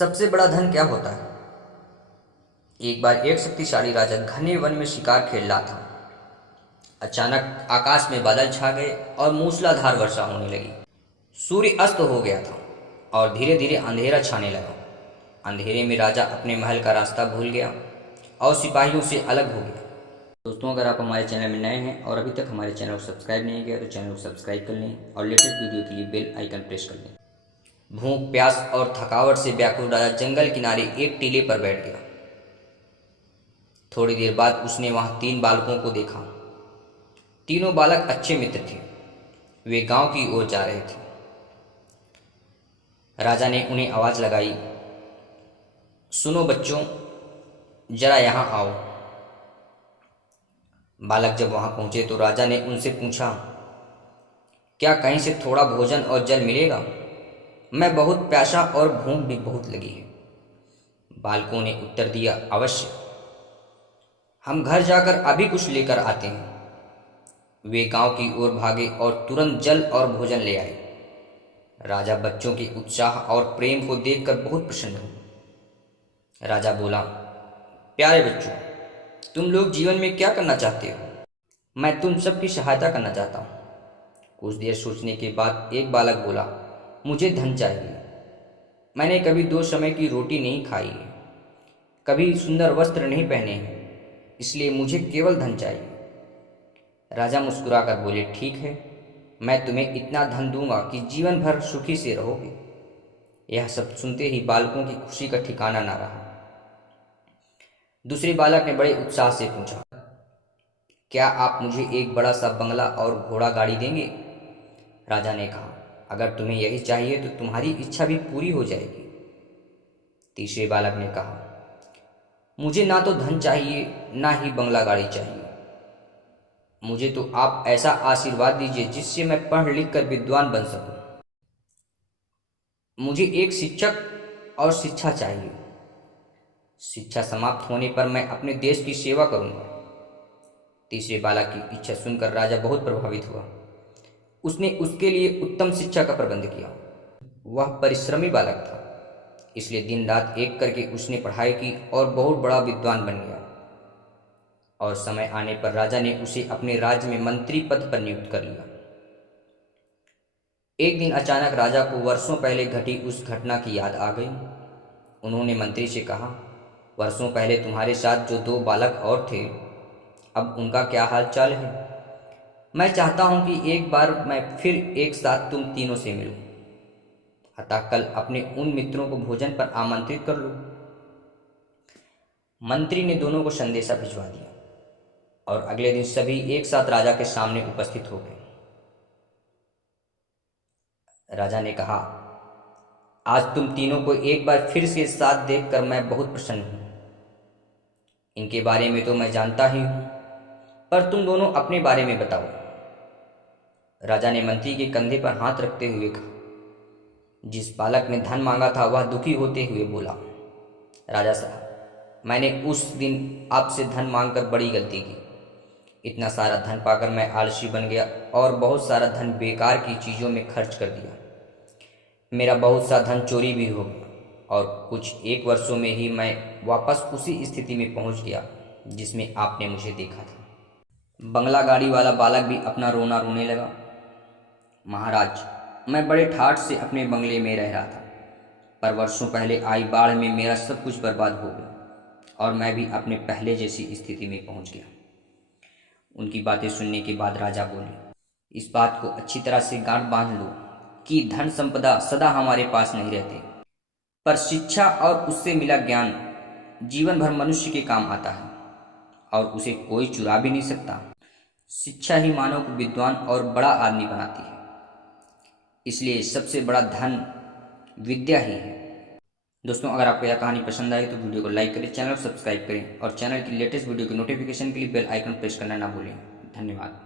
सबसे बड़ा धन क्या होता है? एक बार एक शक्तिशाली राजा घने वन में शिकार खेल रहा था। अचानक आकाश में बादल छा गए और मूसलाधार वर्षा होने लगी। सूर्य अस्त हो गया था और धीरे धीरे अंधेरा छाने लगा। अंधेरे में राजा अपने महल का रास्ता भूल गया और सिपाहियों से अलग हो गया। दोस्तों, अगर आप हमारे चैनल में नए हैं और अभी तक हमारे चैनल को सब्सक्राइब नहीं किया तो चैनल को सब्सक्राइब कर लें और लेटेस्ट वीडियो के लिए बेल आइकन प्रेस कर लें। भूख, प्यास और थकावट से व्याकुल राजा जंगल किनारे एक टीले पर बैठ गया। थोड़ी देर बाद उसने वहां 3 बालकों को देखा। तीनों बालक अच्छे मित्र थे। वे गांव की ओर जा रहे थे। राजा ने उन्हें आवाज लगाई, सुनो बच्चों, जरा यहाँ आओ। बालक जब वहां पहुंचे तो राजा ने उनसे पूछा, क्या कहीं से थोड़ा भोजन और जल मिलेगा? मैं बहुत प्यासा और भूख भी बहुत लगी है। बालकों ने उत्तर दिया, अवश्य, हम घर जाकर अभी कुछ लेकर आते हैं। वे गांव की ओर भागे और तुरंत जल और भोजन ले आए। राजा बच्चों के उत्साह और प्रेम को देखकर बहुत प्रसन्न हुए। राजा बोला, प्यारे बच्चों, तुम लोग जीवन में क्या करना चाहते हो? मैं तुम सबकी सहायता करना चाहता हूँ। कुछ देर सोचने के बाद एक बालक बोला, मुझे धन चाहिए। मैंने कभी 2 समय की रोटी नहीं खाई है, कभी सुंदर वस्त्र नहीं पहने हैं, इसलिए मुझे केवल धन चाहिए। राजा मुस्कुराकर बोले, ठीक है, मैं तुम्हें इतना धन दूंगा कि जीवन भर सुखी से रहोगे। यह सब सुनते ही बालकों की खुशी का ठिकाना ना रहा। दूसरे बालक ने बड़े उत्साह से पूछा, क्या आप मुझे एक बड़ा सा बंगला और घोड़ा गाड़ी देंगे? राजा ने कहा, अगर तुम्हें यही चाहिए तो तुम्हारी इच्छा भी पूरी हो जाएगी। तीसरे बालक ने कहा, मुझे ना तो धन चाहिए ना ही बंगला गाड़ी चाहिए। मुझे तो आप ऐसा आशीर्वाद दीजिए जिससे मैं पढ़ लिख कर विद्वान बन सकूं। मुझे एक शिक्षक और शिक्षा चाहिए। शिक्षा समाप्त होने पर मैं अपने देश की सेवा करूंगा। तीसरे बालक की इच्छा सुनकर राजा बहुत प्रभावित हुआ। उसने उसके लिए उत्तम शिक्षा का प्रबंध किया। वह परिश्रमी बालक था, इसलिए दिन रात एक करके उसने पढ़ाई की और बहुत बड़ा विद्वान बन गया। और समय आने पर राजा ने उसे अपने राज्य में मंत्री पद पर नियुक्त कर लिया। एक दिन अचानक राजा को वर्षों पहले घटी उस घटना की याद आ गई। उन्होंने मंत्री से कहा, वर्षों पहले तुम्हारे साथ जो 2 बालक और थे, अब उनका क्या हाल चाल है? मैं चाहता हूं कि एक बार मैं फिर एक साथ तुम तीनों से मिलूं। अतः कल अपने उन मित्रों को भोजन पर आमंत्रित कर लो। मंत्री ने दोनों को संदेशा भिजवा दिया और अगले दिन सभी एक साथ राजा के सामने उपस्थित हो गए। राजा ने कहा, आज तुम तीनों को एक बार फिर से साथ देखकर मैं बहुत प्रसन्न हूं। इनके बारे में तो मैं जानता ही हूं, पर तुम दोनों अपने बारे में बताओ। राजा ने मंत्री के कंधे पर हाथ रखते हुए कहा। जिस बालक ने धन मांगा था वह दुखी होते हुए बोला, राजा साहब, मैंने उस दिन आपसे धन मांगकर बड़ी गलती की। इतना सारा धन पाकर मैं आलसी बन गया और बहुत सारा धन बेकार की चीज़ों में खर्च कर दिया। मेरा बहुत सा धन चोरी भी हो गया और कुछ 1 वर्षों में ही मैं वापस उसी स्थिति में पहुंच गया जिसमें आपने मुझे देखा था। बंगला गाड़ी वाला बालक भी अपना रोना रोने लगा। महाराज, मैं बड़े ठाठ से अपने बंगले में रह रहा था, पर वर्षों पहले आई बाढ़ में मेरा सब कुछ बर्बाद हो गया और मैं भी अपने पहले जैसी स्थिति में पहुंच गया। उनकी बातें सुनने के बाद राजा बोले, इस बात को अच्छी तरह से गांठ बांध लो कि धन संपदा सदा हमारे पास नहीं रहते, पर शिक्षा और उससे मिला ज्ञान जीवन भर मनुष्य के काम आता है और उसे कोई चुरा भी नहीं सकता। शिक्षा ही मानव को विद्वान और बड़ा आदमी बनाती है, इसलिए सबसे बड़ा धन विद्या ही है। दोस्तों, अगर आपको यह कहानी पसंद आई तो वीडियो को लाइक करें, चैनल को सब्सक्राइब करें और चैनल की लेटेस्ट वीडियो की नोटिफिकेशन के लिए बेल आइकन प्रेस करना ना भूलें। धन्यवाद।